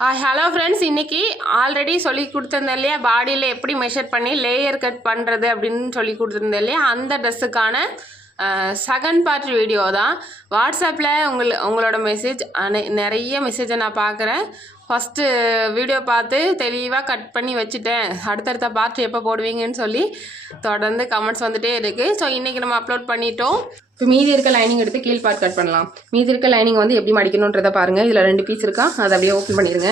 Hello friends இன்றைக்கி already சொல்லி கொடுத்துருந்தேன் இல்லையா? பாடியில் எப்படி மெஷர் பண்ணி லேயர் கட் பண்ணுறது அப்படின்னு சொல்லி கொடுத்துருந்தேன் இல்லையா? அந்த ட்ரெஸ்ஸுக்கான செகண்ட் பார்ட் வீடியோ தான். வாட்ஸ்அப்பில் உங்கள் உங்களோட மெசேஜ் அனை நிறைய மெசேஜை நான் பார்க்குறேன். ஃபஸ்ட்டு வீடியோ பார்த்து தெளிவாக கட் பண்ணி வச்சுட்டேன். அடுத்தடுத்த பார்ட் எப்போ போடுவீங்கன்னு சொல்லி தொடர்ந்து கமெண்ட்ஸ் வந்துட்டே இருக்குது ஸோ இன்றைக்கி நம்ம அப்லோட் பண்ணிட்டோம். இப்போ மீதி இருக்க லைனிங் எடுத்து கீழ் பார்ட் கட் பண்ணலாம். மீதி இருக்க லைனிங் வந்து எப்படி மடிக்கணுன்றதை பாருங்கள் இதில் ரெண்டு பீஸ் இருக்கா? அதை அப்படியே ஓப்பன் பண்ணிடுங்க.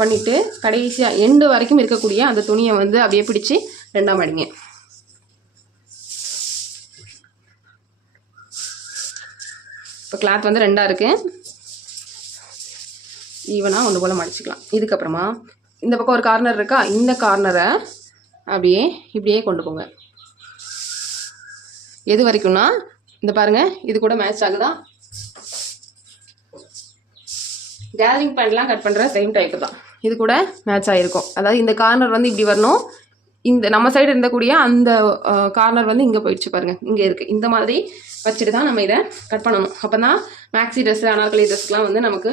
பண்ணிவிட்டு கடைசியாக எண்டு வரைக்கும் இருக்கக்கூடிய அந்த துணியை வந்து அப்படியே பிடிச்சி ரெண்டாம் மடிங்க இப்போ கிளாத் வந்து ரெண்டாக இருக்குது ஈவனாக ஒன்று போல் மடிச்சுக்கலாம். இதுக்கப்புறமா இந்த பக்கம் ஒரு கார்னர் இருக்கா? இந்த கார்னரை அப்படியே இப்படியே கொண்டு போங்க. எது வரைக்கும்னா இந்த பாருங்க இது கூட மேட்ச் ஆகுதா? கேதரிங் பேண்ட்லாம் கட் பண்ணுற சேம் டைப்பு தான். இது கூட மேட்ச் ஆகிருக்கும் அதாவது இந்த கார்னர் வந்து இப்படி வரணும். இந்த நம்ம சைடு இருந்தக்கூடிய அந்த கார்னர் வந்து இங்கே போயிடுச்சு பாருங்கள் இங்கே இருக்குது இந்த மாதிரி வச்சுட்டு தான் நம்ம இதை கட் பண்ணணும். அப்போ தான் மேக்ஸி ட்ரெஸ்ஸு அனார்கலி ட்ரெஸ்லாம் வந்து நமக்கு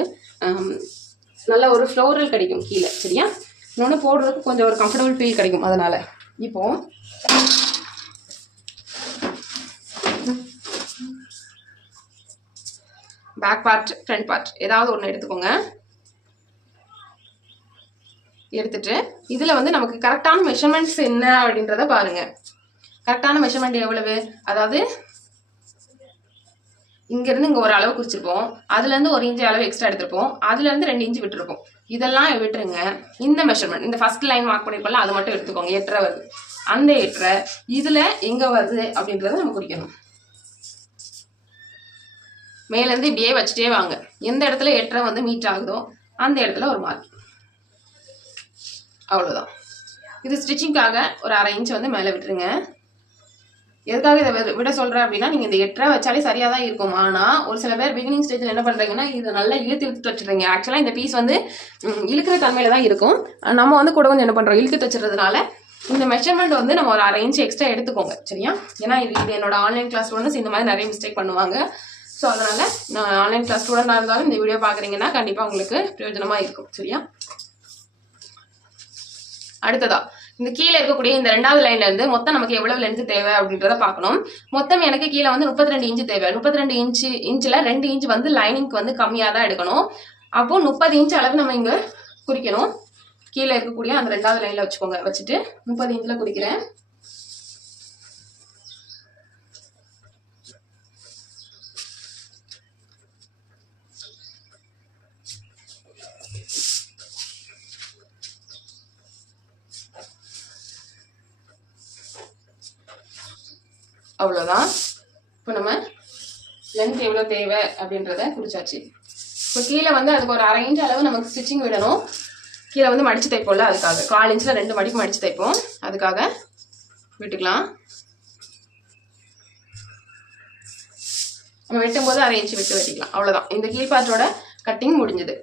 நல்ல ஒரு ஃப்ளோரல் கிடைக்கும் கீழே. சரியா? இன்னொன்று போடுறதுக்கு கொஞ்சம் ஒரு கம்ஃபர்டபுள் ஃபீல் கிடைக்கும் அதனால். இப்போது பேக் பார்ட் ஃப்ரண்ட் பார்ட் ஏதாவது ஒன்று எடுத்துக்கோங்க. எடுத்துட்டு இதில் வந்து நமக்கு கரெக்டான மெஷர்மெண்ட்ஸ் என்ன அப்படின்றத பாருங்கள் கரெக்டான மெஷர்மெண்ட் எவ்வளவு? அதாவது இங்கேருந்து இங்கே ஒரு அளவு குறிச்சிருப்போம். அதுலேருந்து ஒரு இன்ச்சு அளவு எக்ஸ்ட்ரா எடுத்திருப்போம். அதுலேருந்து ரெண்டு இன்ச்சு விட்டுருப்போம். இதெல்லாம் விட்டுருங்க. இந்த மெஷர்மெண்ட் இந்த ஃபர்ஸ்ட் லைன் மார்க் பண்ணிருப்போம்ல அது மட்டும் எடுத்துக்கோங்க. எட்டரை வருது. அந்த எட்டரை இதில் எங்கே வருது அப்படின்றத நம்ம குறிக்கணும். மேலேருந்து இப்படியே வச்சுட்டே வாங்க. எந்த இடத்துல எட்டரை வந்து மீட் ஆகுதோ அந்த இடத்துல ஒரு மார்க் அவ்வளோதான் இது ஸ்டிச்சிங்காக ஒரு அரை இன்ச் வந்து மேலே விட்டுருங்க. எதுக்காக இதை விட- விட சொல்கிறேன் அப்படின்னா நீங்கள் இந்த எட்டரை வச்சாலே சரியாக தான் இருக்கும். ஆனால் ஒரு சில பேர் பிகினிங் ஸ்டேஜில் என்ன பண்ணுறீங்கன்னா இதை நல்லா இழுத்து இழுத்து வச்சுருங்க ஆக்சுவலாக இந்த பீஸ் வந்து இழுக்கிற தன்மையில தான் இருக்கும். நம்ம வந்து கூட கொஞ்சம் என்ன பண்ணுறோம் இழுத்து வச்சுறதுனால இந்த மெஷர்மெண்ட் வந்து நம்ம ஒரு அரை இன்ச் எக்ஸ்ட்ரா எடுத்துக்கோங்க. சரியா? ஏன்னா இது இது என்னோட ஆன்லைன் கிளாஸ் ஸ்டூடெண்ட்ஸ் இந்த மாதிரி நிறைய மிஸ்டேக் பண்ணுவாங்க. ஸோ அதனால் நான் ஆன்லைன் கிளாஸ் ஸ்டூடெண்டாக இருந்தாலும் இந்த வீடியோ பார்க்குறீங்கன்னா கண்டிப்பாக உங்களுக்கு பிரயோஜனமாக இருக்கும் சரியா? அடுத்ததா இந்த கீழே இருக்கக்கூடிய இந்த ரெண்டாவது லைன்ல இருந்து மொத்தம் நமக்கு எவ்வளவு லென்த் தேவை அப்படின்றத பார்க்கணும். மொத்தம் எனக்கு கீழே வந்து முப்பத்தி ரெண்டு இன்ச்சு தேவை. முப்பத்தி ரெண்டு இன்ச்சு இன்ச்சில் ரெண்டு இன்ச் வந்து லைனிங்க்கு வந்து கம்மியாக தான் எடுக்கணும். அப்போ முப்பது இன்ச் அளவு நம்ம இங்கே குறிக்கணும். கீழே இருக்கக்கூடிய அந்த ரெண்டாவது லைனில் வச்சுக்கோங்க. வச்சுட்டு முப்பது இன்ச்சில் குறிக்கிறேன். அவ்வளோதான் இப்போ நம்ம லென்த் எவ்வளோ தேவை அப்படின்றத குறிச்சாச்சு இப்போ கீழே வந்து அதுக்கு ஒரு அரை இன்ச் அளவு நமக்கு ஸ்டிச்சிங் விடணும். கீழே வந்து மடித்து தைப்போம்ல அதுக்காக. கால் இன்ச்சில் ரெண்டு மடிக்கு மடித்து தைப்போம். அதுக்காக விட்டுக்கலாம். நம்ம வெட்டும் போது அரை இன்ச்சு விட்டு வெட்டிக்கலாம். அவ்வளோதான் இந்த கீழ்பாற்றோட கட்டிங் முடிஞ்சது.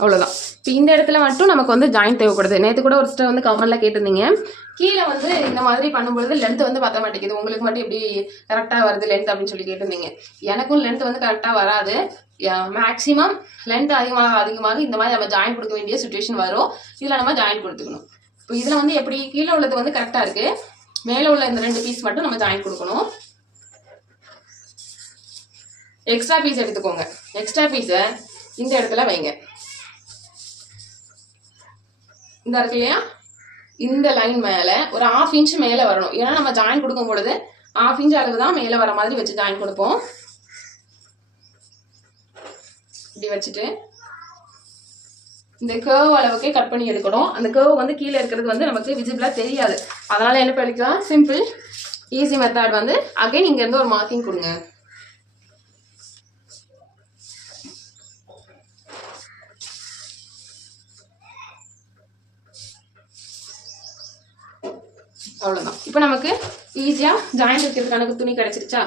அவ்வளோதான் இப்போ இந்த இடத்துல மட்டும் நமக்கு வந்து ஜாயின் தேவைப்படுது. நேற்று கூட ஒரு சிஸ்டர் வந்து கமெண்ட்ல கேட்டிருந்தீங்க. கீழே வந்து இந்த மாதிரி பண்ணும்பொழுது லென்த் வந்து பத்த மாட்டேங்குது. உங்களுக்கு மட்டும் எப்படி கரெக்டாக வருது லென்த் அப்படின்னு சொல்லி கேட்டிருந்தீங்க. எனக்கும் லென்த் வந்து கரெக்டாக வராது. மேக்ஸிமம் லென்த் அதிகமாக அதிகமாக இந்த மாதிரி நம்ம ஜாயின் கொடுக்க வேண்டிய சுச்சுவேஷன் வரும். இதில் நம்ம ஜாயின் கொடுத்துக்கணும். இப்போ இதில் வந்து எப்படி கீழே உள்ளது வந்து கரெக்டாக இருக்குது மேலே உள்ள இந்த ரெண்டு பீஸ் மட்டும் நம்ம ஜாயின் கொடுக்கணும். எக்ஸ்ட்ரா பீஸ் எடுத்துக்கோங்க. எக்ஸ்ட்ரா பீஸை இந்த இடத்துல வைங்க. இந்த இருக்கு இல்லையா? இந்த லைன் மேலே ஒரு ஆஃப் இன்ச் மேலே வரணும். ஏன்னா நம்ம ஜாயின் கொடுக்கும் பொழுது ஆஃப் இன்ச் அளவு தான் மேலே வர மாதிரி வச்சு ஜாயின் கொடுப்போம். இப்படி வச்சுட்டு இந்த கேர்வ் அளவுக்கே கட் பண்ணி எடுக்கணும். அந்த கேர்வ் வந்து கீழே இருக்கிறது வந்து நமக்கு விசிபிளாக தெரியாது. அதனால என்ன பண்ணிக்கலாம்? சிம்பிள் ஈஸி மெத்தட் வந்து அகைன் இங்கேருந்து ஒரு மார்க்கிங் கொடுங்க. அவ்வளோதான் இப்போ நமக்கு ஈஸியாக ஜாயிண்ட் வைக்கிறதுக்கான துணி கிடச்சிருச்சா?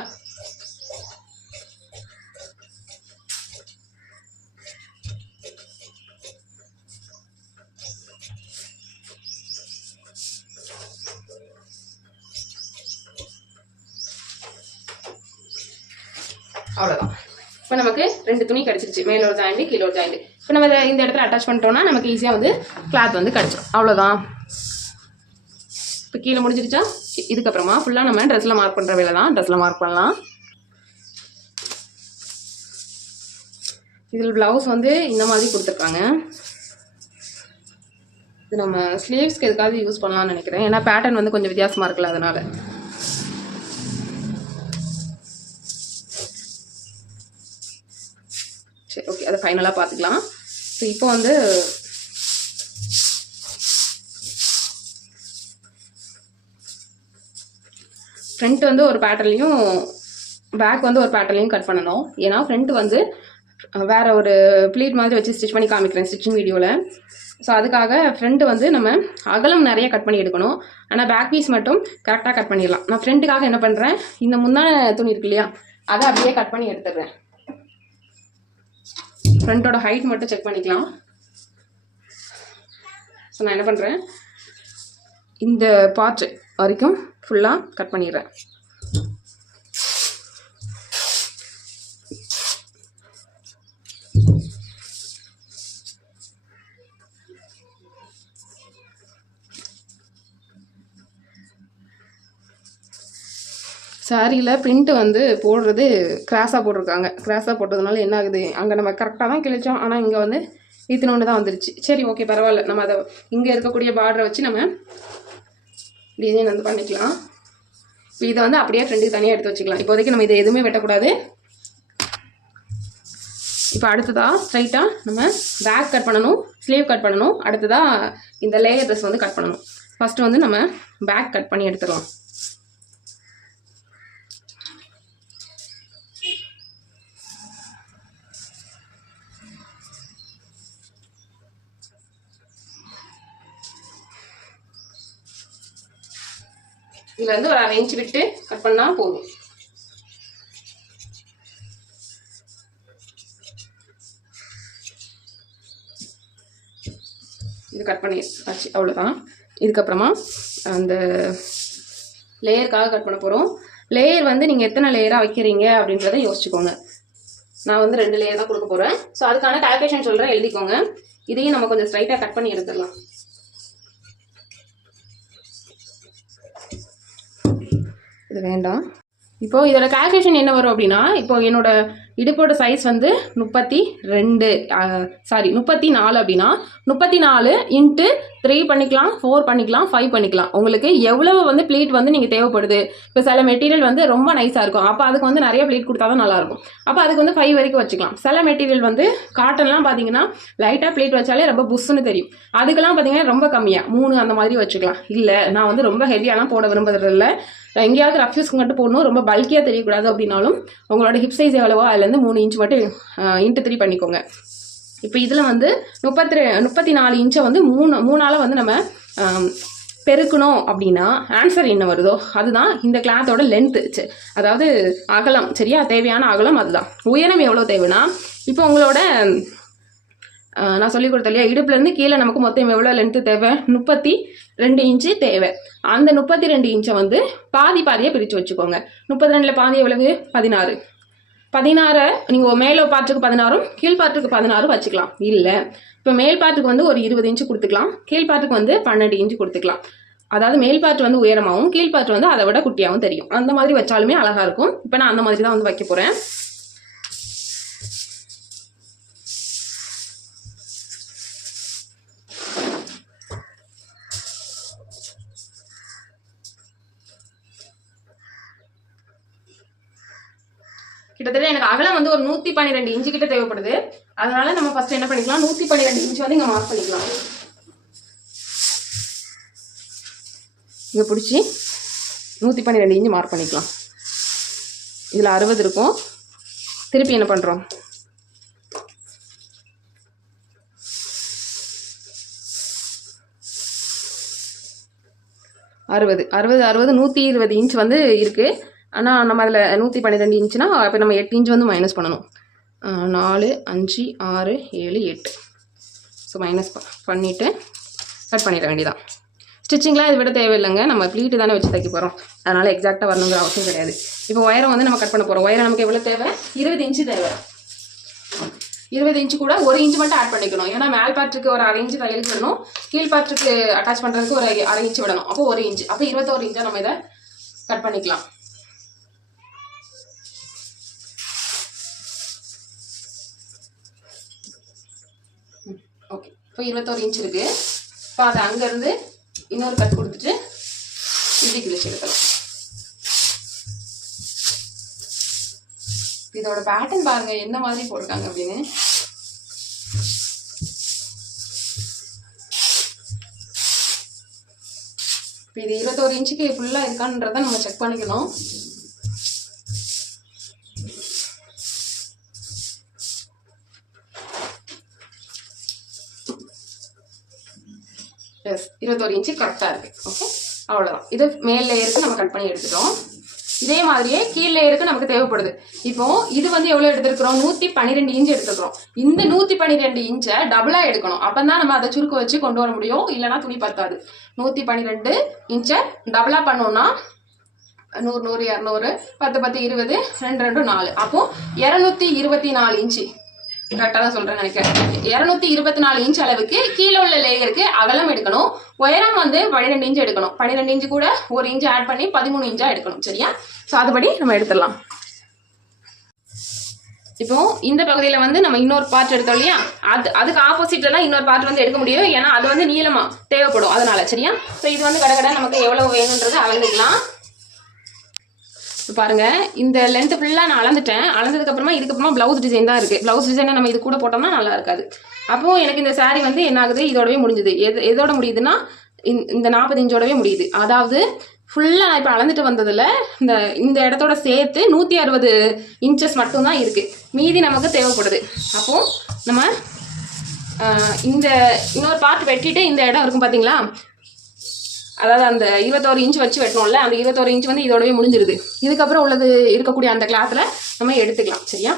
அவ்வளோதான் இப்போ நமக்கு ரெண்டு துணி கிடச்சிருச்சு. மேல ஒரு ஜாயிண்ட் கீழே ஒரு ஜாயிண்ட் இப்போ நம்ம இந்த இடத்துல அட்டாச் பண்ணிட்டோம்னா நமக்கு ஈஸியாக வந்து கிளாத் வந்து கிடச்சிடும் அவ்வளோதான் கீழே முடிஞ்சிருச்சா இதுக்கப்புறமா ஃபுல்லாக நம்ம ட்ரெஸ்ஸில் மார்க் பண்ணுற வேலை தான். ட்ரெஸ்ஸில் மார்க் பண்ணலாம். இதில் ப்ளவுஸ் வந்து இந்த மாதிரி கொடுத்துருக்காங்க. இது நம்ம ஸ்லீவ்ஸ்க்கு எதுக்காவது யூஸ் பண்ணலாம்னு நினைக்கிறேன். ஏன்னா பேட்டர்ன் வந்து கொஞ்சம் வித்தியாசமாக இருக்குல்ல அதனால். சரி ஓகே அதை ஃபைனலாக பார்த்துக்கலாம். ஸோ இப்போ வந்து ஃப்ரண்ட் வந்து ஒரு பேட்டர்லையும் பேக் வந்து ஒரு பேட்டர்லையும் கட் பண்ணணும். ஏன்னா ஃப்ரண்ட் வந்து வேறு வேற ஒரு ப்ளீட் மாதிரி வச்சு ஸ்டிச் பண்ணி காமிக்கிறேன் ஸ்டிச்சிங் வீடியோவில் ஸோ அதுக்காக ஃப்ரண்ட் வந்து நம்ம அகலம் நிறைய கட் பண்ணி எடுக்கணும். ஆனால் பேக் பீஸ் மட்டும் கரெக்டாக கட் பண்ணிடலாம். நான் ஃப்ரண்ட்டுக்காக என்ன பண்ணுறேன் இந்த முந்தான துணி இருக்கு இல்லையா? அதை அப்படியே கட் பண்ணி எடுத்துடுறேன். ஃப்ரண்ட்டோட ஹைட் மட்டும் செக் பண்ணிக்கலாம். ஸோ நான் என்ன பண்ணுறேன் இந்த பார்ட் வரைக்கும் ஃபுல்லாக கட் பண்ணிடுறேன். சாரியில் பிரிண்ட்டு வந்து போடுறது கிராஸாக போட்டிருக்காங்க. கிராஸாக போட்டதுனால என்ன ஆகுது? அங்கே நம்ம கரெக்டாக தான் கிழிச்சோம். ஆனால் இங்கே வந்து இத்தினொன்று தான் வந்துருச்சு. சரி ஓகே பரவாயில்ல. நம்ம அதை இங்கே இருக்கக்கூடிய பார்டரை வச்சு நம்ம டிசைன் வந்து பண்ணிக்கலாம். இப்போ இதை வந்து அப்படியே ஃப்ரெண்டுக்கு தனியாக எடுத்து வச்சுக்கலாம். இப்போதைக்கு நம்ம இதை எதுவுமே வெட்டக்கூடாது. இப்போ அடுத்ததாக ஸ்ட்ரைட்டாக நம்ம பேக் கட் பண்ணணும் ஸ்லீவ் கட் பண்ணணும். அடுத்ததாக இந்த லேயர் ட்ரெஸ் வந்து கட் பண்ணணும். ஃபஸ்ட்டு வந்து நம்ம பேக் கட் பண்ணி எடுத்துடலாம் இதில் வந்து ஒரு அரை இன்ச்சு விட்டு கட் பண்ணால் போதும். இது கட் பண்ணி அவ்வளோதான் இதுக்கப்புறமா அந்த லேயருக்காக கட் பண்ண போகிறோம் லேயர் வந்து நீங்கள் எத்தனை லேயராக வைக்கிறீங்க அப்படின்றத யோசிச்சுக்கோங்க. நான் வந்து ரெண்டு லேயர் தான் கொடுக்க போகிறேன் ஸோ அதுக்கான கால்குலேஷன் சொல்கிறேன் எழுதிக்கோங்க. இதையும் நம்ம கொஞ்சம் ஸ்ட்ரைட்டாக கட் பண்ணி எடுத்துடலாம். இது வேண்டாம். இப்போது இதோட கால்குலேஷன் என்ன வரும் அப்படின்னா இப்போ என்னோட இடுப்போட சைஸ் வந்து முப்பத்தி ரெண்டு சாரி முப்பத்தி நாலு அப்படின்னா முப்பத்தி நாலு இன்ட்டு த்ரீ பண்ணிக்கலாம் ஃபோர் பண்ணிக்கலாம் ஃபைவ் பண்ணிக்கலாம். உங்களுக்கு எவ்வளவு வந்து ப்ளீட் வந்து நீங்கள் தேவைப்படுது? இப்போ சில மெட்டீரியல் வந்து ரொம்ப நைஸாக இருக்கும். அப்போ அதுக்கு வந்து நிறைய ப்ளீட் கொடுத்தா தான் நல்லாயிருக்கும் அப்போ அதுக்கு வந்து ஃபைவ் வரைக்கும் வச்சுக்கலாம். சில மெட்டீரியல் வந்து காட்டன்லாம் பார்த்தீங்கன்னா லைட்டாக ப்ளீட் வச்சாலே ரொம்ப புஷ்ஷுன்னு தெரியும். அதுக்கெல்லாம் பார்த்தீங்கன்னா ரொம்ப கம்மியாக மூணு அந்த மாதிரி வச்சுக்கலாம். இல்லை நான் வந்து ரொம்ப ஹெவியாலாம் போட விரும்புறதில்ல. எங்கேயாவது ரஃப்யூஸ்க்கு மட்டும் போடணும். ரொம்ப பல்கியாக தெரியக்கூடாது அப்படின்னாலும் உங்களோட ஹிப் சைஸ் எவ்வளவோ அதுலேருந்து மூணு இன்ச் மட்டும் இன்ட்டு த்ரீ பண்ணிக்கோங்க. இப்போ இதில் வந்து முப்பத்தி ரெ முப்பத்தி நாலு இன்ச்சை வந்து மூணு மூணால் வந்து நம்ம பெருக்கணும் அப்படின்னா ஆன்சர் என்ன வருதோ அதுதான் இந்த கிளாத்தோட லென்த்து அதாவது அகலம் சரியா? தேவையான அகலம் அதுதான். உயரம் எவ்வளோ தேவைன்னா இப்போ உங்களோட நான் சொல்லி கொடுத்தேன் இல்லையா? இடுப்புலேருந்து கீழே நமக்கு மொத்தம் எவ்வளோ லென்த்து தேவை? முப்பத்தி ரெண்டு இன்ச்சு தேவை. அந்த முப்பத்தி ரெண்டு இன்ச்சை வந்து பாதி பாதியாக பிரித்து வச்சுக்கோங்க. முப்பத்தி ரெண்டில் பாதி எவ்வளவு? பதினாறு. பதினாறை நீங்கள் மேலே பாட்டுக்கு பதினாறும் கீழ் பதினாறும் வச்சுக்கலாம். இல்லை இப்போ மேல் பாட்டுக்கு வந்து ஒரு இருபது இன்ச்சு கொடுத்துக்கலாம். கீழ் பாட்டுக்கு வந்து பன்னெண்டு இன்ச்சு கொடுத்துக்கலாம். அதாவது மேல் பாட்டு வந்து உயரமாகவும் கீழ் வந்து அதை விட குட்டியாகவும் தெரியும். அந்த மாதிரி வச்சாலுமே அழகாக இருக்கும். இப்போ நான் அந்த மாதிரி தான் வந்து வைக்க போகிறேன் கிட்டத்தட்ட எனக்கு அகலம் வந்து ஒரு நூற்றி பன்னிரெண்டு இன்ச்சு கிட்ட தேவைப்படுது. அதனால நம்ம ஃபர்ஸ்ட் என்ன பண்ணிக்கலாம்? நூற்றி பன்னிரெண்டு இன்ச்சு வந்து இங்கே மார்க் பண்ணிக்கலாம். இங்கே பிடிச்சி நூற்றி பன்னிரெண்டு இன்ச்சு மார்க் பண்ணிக்கலாம். இதில் அறுபது இருக்கும். திருப்பி என்ன பண்ணுறோம் அறுபது. அறுபது அறுபது நூற்றி இருபது இன்ச் வந்து இருக்குது ஆனால் நம்ம அதில் நூற்றி பன்னிரெண்டு இன்ச்சுனா இப்போ நம்ம எட்டு இன்ச் வந்து மைனஸ் பண்ணணும். நாலு அஞ்சு ஆறு ஏழு எட்டு. ஸோ மைனஸ் பண்ணிவிட்டு கட் பண்ணிட வேண்டியதான் ஸ்டிச்சிங்லாம் இதை விட தேவையில்லைங்க. நம்ம ப்ளீட்டு தானே வச்சு தைக்க போகிறோம் அதனால் எக்ஸாக்டாக வரணுங்கிற அவசியம் கிடையாது. இப்போ ஒயரம் வந்து நம்ம கட் பண்ண போகிறோம் ஒயரை நமக்கு எவ்வளோ தேவை? இருபது இன்ச்சு தேவை. இருபது இன்ச்சு கூட ஒரு இன்ச்சு மட்டும் ஆட் பண்ணிக்கணும். ஏன்னா மேல் பாட்டுக்கு ஒரு அரை இன்ச்சு தையலுக்கு விடணும். கீழ் பாட்டுக்கு அட்டாச் பண்ணுறதுக்கு ஒரு அரை இன்ச்சு விடணும். அப்போ ஒரு இன்ச்சு. அப்போ இருபத்தோரு இன்ச்சாக நம்ம இதை கட் பண்ணிக்கலாம். இப்போ இருபத்தோரு இன்ச் இருக்குது இப்போ அதை அங்கேருந்து இன்னொரு கட் கொடுத்துட்டு இப்படி கிழிச்சு எடுக்கலாம் இதோட பேட்டர்ன் பாருங்க என்ன மாதிரி போட்டிருக்காங்க அப்படின்னு. இப்போ இது இருபத்தோரு இன்ச்சுக்கு ஃபுல்லாக இருக்கான்றதை நம்ம செக் பண்ணிக்கணும். இருபத்தொரு இன்ச்சு கரெக்டாக இருக்குது ஓகே அவ்வளோதான் இது மேல் லேயருக்கு நம்ம கட் பண்ணி எடுத்துட்டோம். இதே மாதிரியே கீழ் லேயருக்கு நமக்கு தேவைப்படுது. இப்போ இது வந்து எவ்வளோ எடுத்திருக்கிறோம்? நூற்றி பன்னிரெண்டு இன்ச் எடுத்துக்கிறோம் இந்த நூற்றி பன்னிரெண்டு இன்ச்சை டபுளாக எடுக்கணும். அப்போ தான் நம்ம அதை சுருக்க வச்சு கொண்டு வர முடியும். இல்லைன்னா துணி பத்தாது. நூற்றி பன்னிரெண்டு இன்ச்சை டபுளாக பண்ணோம்னா நூறு நூறு இரநூறு பத்து பத்து இருபது ரெண்டு ரெண்டு நாலு. அப்போ இரநூத்தி இருபத்தி நாலு இன்ச்சு. கரெக்டாக தான் சொல்கிறேன் நினைக்கிறேன். இரநூத்தி இருபத்தி நாலு இன்ச் அளவுக்கு கீழே உள்ள லேயருக்கு அகலம் எடுக்கணும். உயரம் வந்து பன்னிரெண்டு இன்ச் எடுக்கணும். பன்னிரெண்டு இன்ச்சு கூட ஒரு இன்ச் ஆட் பண்ணி பதிமூணு இன்ச்சாக எடுக்கணும். சரியா? ஸோ அதுபடி நம்ம எடுத்துடலாம். இப்போ இந்த பகுதியில் வந்து நம்ம இன்னொரு பார்ட் எடுத்தோம் இல்லையா? அது அதுக்கு ஆப்போசிட்லாம் இன்னொரு பார்ட் வந்து எடுக்க முடியும். ஏன்னா அது வந்து நீளமாக தேவைப்படும். அதனால சரியா? ஸோ இது வந்து கடை கடை நமக்கு எவ்வளவு வேணுன்றது அளந்துக்கலாம். ஸோ பாருங்க இந்த லென்த்து ஃபுல்லாக நான் அளந்துட்டேன். அளந்ததுக்கப்புறமா இதுக்கப்புறமா ப்ளவுஸ் டிசைன் தான் இருக்குது ப்ளவுஸ் டிசைனை நம்ம இது கூட போட்டோம்னா நல்லா இருக்காது. அப்போது எனக்கு இந்த சாரீ வந்து என்ன ஆகுது? இதோடவே முடிஞ்சுது. எது எதோட முடியுதுன்னா இந்த- இந்த நாற்பது இன்ச்சோடவே முடியுது. அதாவது ஃபுல்லாக நான் இப்போ அளந்துட்டு வந்ததில் இந்த இந்த இடத்தோட சேர்த்து நூற்றி அறுபது இன்ச்சஸ் மட்டும்தான் இருக்குது மீதி நமக்கு தேவைப்படுது. அப்போது நம்ம இந்த இன்னொரு பார்ட் வெட்டிட்டு இந்த இடம் இருக்கும் பார்த்தீங்களா அதாவது அந்த இருபத்தோரு இன்ச் வச்சு வெட்டணும்ல அந்த இருபத்தோரு இன்ச் வந்து இதோடவே முடிஞ்சிருது. இதுக்கப்புறம் உள்ளது இருக்கக்கூடிய அந்த கிளாத்தில் நம்ம எடுத்துக்கலாம் சரியா?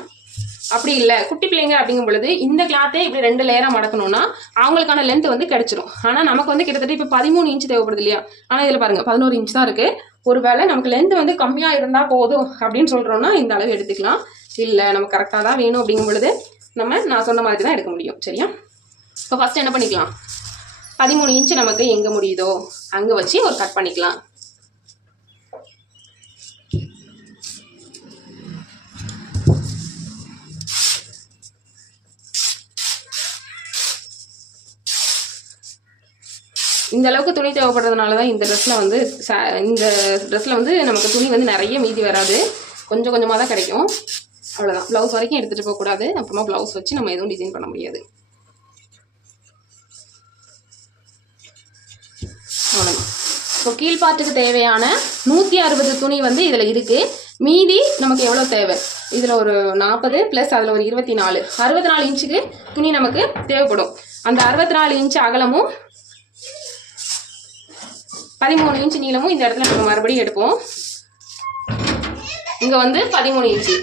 அப்படி இல்லை. குட்டி பிள்ளைங்க அப்படிங்கும் பொழுது இந்த கிளாத்தே இப்படி ரெண்டு லேயராக மடக்கணும்னா அவங்களுக்கான லென்த் வந்து கிடைச்சிரும். ஆனால் நமக்கு வந்து கிட்டத்தட்ட இப்போ பதிமூணு இன்ச் தேவைப்படுது இல்லையா? ஆனால் இதில் பாருங்கள் பதினோரு இன்ச் தான் இருக்குது ஒருவேளை நமக்கு லென்த் வந்து கம்மியாக இருந்தால் போதும் அப்படின்னு சொல்கிறோன்னா இந்த அளவு எடுத்துக்கலாம். இல்லை நமக்கு கரெக்டாக தான் வேணும் அப்படிங்கும் பொழுது நம்ம நான் சொன்ன மாதிரி தான் எடுக்க முடியும் சரியா? இப்போ ஃபஸ்ட்டு என்ன பண்ணிக்கலாம்? பதிமூணு இன்ச்சு நமக்கு எங்கே முடியுதோ அங்கே வச்சு ஒரு கட் பண்ணிக்கலாம். இந்த அளவுக்கு துணி தேவைப்படுறதுனால தான் இந்த ட்ரெஸ்ஸில் வந்து இந்த ட்ரெஸ்ஸில் வந்து நமக்கு துணி வந்து நிறைய மீதி வராது. கொஞ்சம் கொஞ்சமாக தான் கிடைக்கும். அவ்வளோதான் ப்ளவுஸ் வரைக்கும் எடுத்துகிட்டு போகக்கூடாது. அப்புறமா ப்ளவுஸ் வச்சு நம்ம எதுவும் டிசைன் பண்ண முடியாது. அவ்வளோதான் ஸோ கீழ்பாட்டுக்கு தேவையான நூற்றி அறுபது துணி வந்து இதில் இருக்குது மீதி நமக்கு எவ்வளோ தேவை? இதில் ஒரு நாற்பது ப்ளஸ் அதில் ஒரு இருபத்தி நாலு அறுபத்தி நாலு இன்ச்சுக்கு துணி நமக்கு தேவைப்படும். அந்த அறுபத்தி நாலு இன்ச்சு அகலமும் பதிமூணு இன்ச்சு நீளமும் இந்த இடத்துல நம்ம மறுபடியும் எடுப்போம். இங்கே வந்து பதிமூணு இன்ச்சு.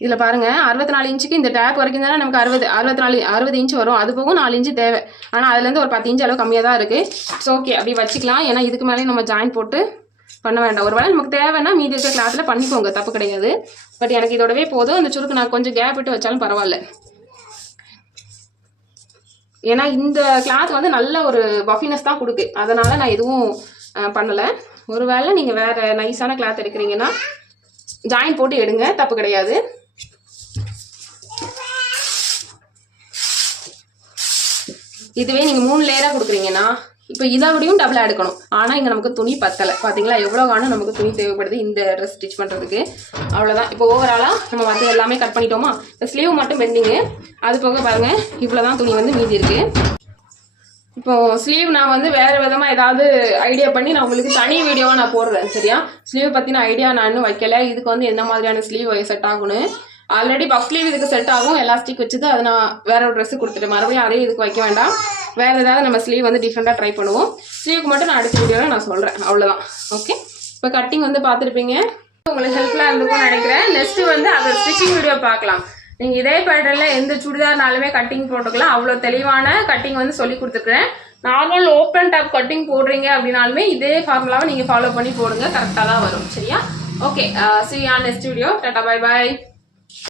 இதில் பாருங்கள் அறுபத்தி நாலு இன்ச்சுக்கு இந்த டேப் வரைக்கும் தானே நமக்கு அறுபது அறுபத்தி நாலு அறுபது இன்ச்சு வரும். அது போகும் நாலு இன்ச்சு தேவை. ஆனால் அதுலேருந்து ஒரு பத்து இன்ச்சு அளவு கம்மியாக தான் இருக்குது ஸோ ஓகே அப்படி வச்சுக்கலாம். ஏன்னா இதுக்கு மேலே நம்ம ஜாயின் போட்டு பண்ண வேண்டாம். ஒரு வேளை நமக்கு தேவைன்னா மீதி இருக்க கிளாத்தில் பண்ணிக்கோங்க. தப்பு கிடையாது. பட் எனக்கு இதோடவே போதும். அந்த சுருக்கு நான் கொஞ்சம் கேப் விட்டு வச்சாலும் பரவாயில்ல. ஏன்னா இந்த கிளாத் வந்து நல்ல ஒரு பஃபினஸ் தான் கொடுக்கு. அதனால் நான் எதுவும் பண்ணலை. ஒரு ஒருவேளை நீங்கள் வேறு நைஸான கிளாத் எடுக்கிறீங்கன்னா ஜாயின் போட்டு எடுங்க. தப்பு கிடையாது. இதுவே நீங்கள் மூணு லேயராக கொடுக்குறீங்கன்னா இப்போ இதோடையும் டபுளாக எடுக்கணும். ஆனால் இங்கே நமக்கு துணி பத்தலை. பார்த்தீங்களா எவ்வளோ காணும் நமக்கு துணி தேவைப்படுது? இந்த ட்ரெஸ் ஸ்டிச் பண்ணுறதுக்கு அவ்வளோதான் இப்போ ஓவராலாக நம்ம மற்ற எல்லாமே கட் பண்ணிட்டோமா? இந்த ஸ்லீவ் மட்டும் பெண்டிங்கு அது போக பாருங்கள் இவ்வளோ தான் துணி வந்து மீதி இருக்குது இப்போ ஸ்லீவ் நான் வந்து வேறு விதமாக ஏதாவது ஐடியா பண்ணி நான் உங்களுக்கு தனி வீடியோவாக நான் போடுறேன் சரியா? ஸ்லீவ் பற்றின ஐடியா நான் இன்னும் வைக்கல. இதுக்கு வந்து என்ன மாதிரியான ஸ்லீவ் செட் ஆகணும் ஆல்ரெடி பஃப் ஸ்லீவ் இதுக்கு செட் ஆகும். எலாஸ்டிக் வச்சது அதை நான் வேற ஒரு ட்ரெஸ் கொடுத்துட்டு மறுபடியும் அதையும் இதுக்கு வைக்க வேண்டாம். வேற ஏதாவது நம்ம ஸ்லீவ் வந்து டிஃப்ரெண்டாக ட்ரை பண்ணுவோம். ஸ்லீவுக்கு மட்டும் நான் அடுத்த வீடியோவில் நான் சொல்கிறேன் அவ்வளோதான் ஓகே இப்போ கட்டிங் வந்து பார்த்துருப்பீங்க. உங்களுக்கு ஹெல்ப்ஃபுல்லாக இருந்துக்கும்னு நினைக்கிறேன். நெக்ஸ்ட் வந்து அதை ஸ்டிச்சிங் வீடியோ பார்க்கலாம். நீங்கள் இதே பேட்டர்னில் எந்த சுடிதார்னாலுமே கட்டிங் போட்டுக்கலாம். அவ்வளோ தெளிவான கட்டிங் வந்து சொல்லி கொடுத்துருக்குறேன். நார்மல் ஓப்பன் டாப் கட்டிங் போடுறீங்க அப்படின்னாலுமே இதே ஃபார்முலாவை நீங்கள் ஃபாலோ பண்ணி போடுங்க. கரெக்டாக தான் வரும். சரியா? Okay see on next video tata bye bye